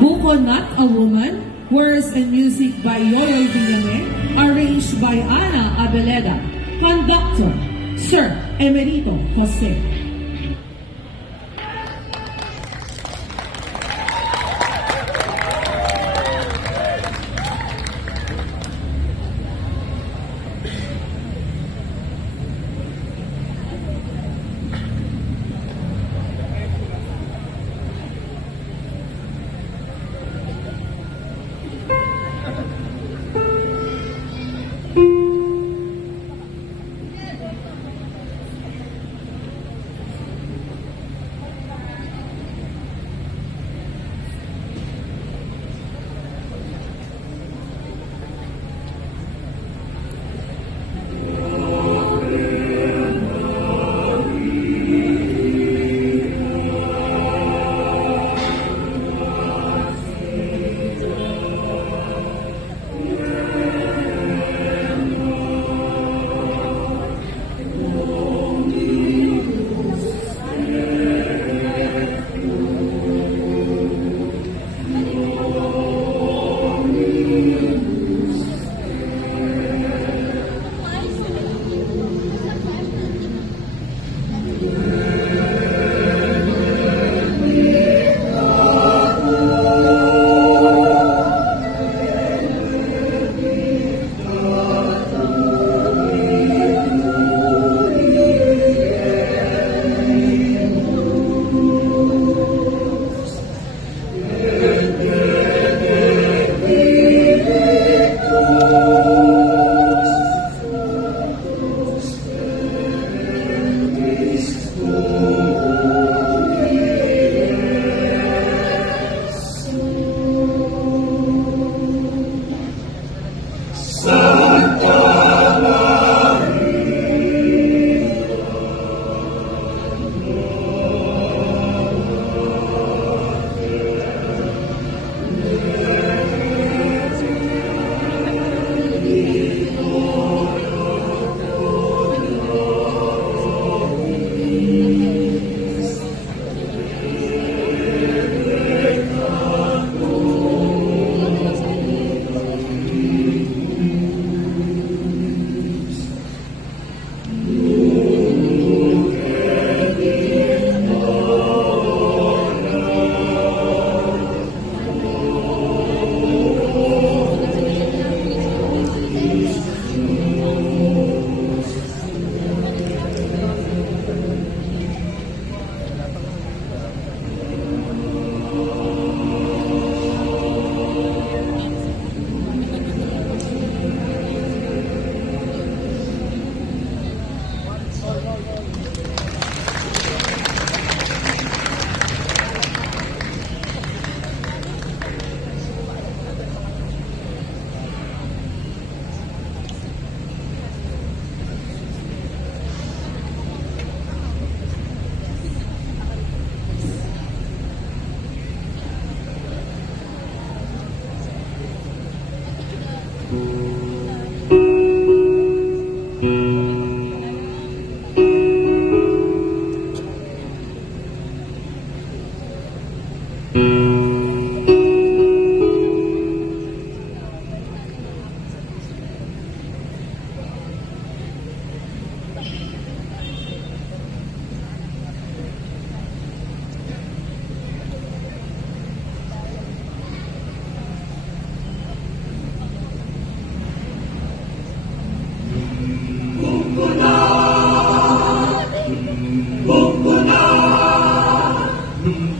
Buko Not a Woman, words and music by Yoyoy Villame, arranged by Ana Abeleda. Conductor, Sir Emerito Jose.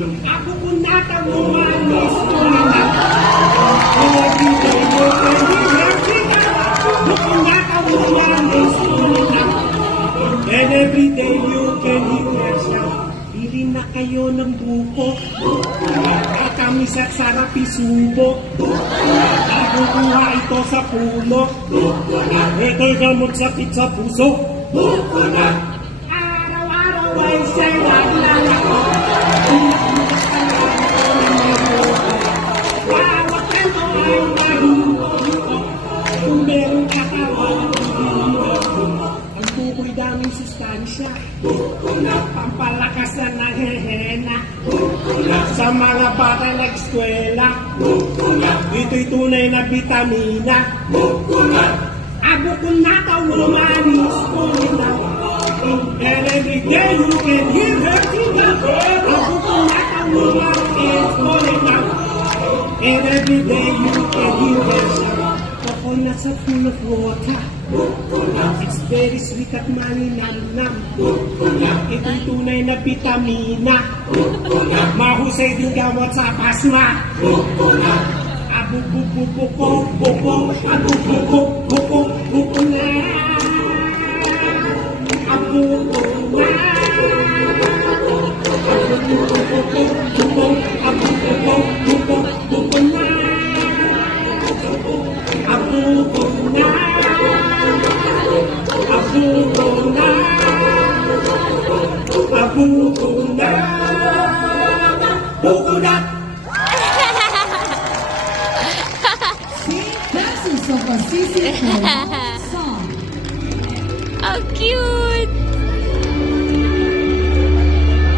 Ako kung nataguan mo and every day you can eat yourself. Bili na kayo ng buko. Katamis at sarap isubo. Nakukuha ito sa pulo. Ito'y gamot sakit sa puso. Buko na. Araw-araw ay siya'y naglalako. Bawat kanto ay mahuho. Kung merong katawan, ang buko'y daming sustansya. Pampalakas na nanghehena. Sa sa mga bata nag-eskwela. Ito'y tunay na bitamina. Abo kung nataw mo manis ko na. And every day you can hear her sing. Abo kung nataw mo manis ko na. And every day you can hear her sing. Coconuts are full of water. It's very sweet at maninamnam. Ito'y tunay na bitamina. Mahusay din gamot sa pasma. Abu-bu-bu-bu-bu-bu-bu, abu-bu-bu-bu-bu-bu na. Abu-bu-bu-bu-bu, abu-bu-bu-bu-bu-bu, abu-bu-bu-bu-bu-bu na. Abu-bu-na. Abu-bu-na. Abu-bu-na. Coconut. St. Francis of Assisi song. How cute!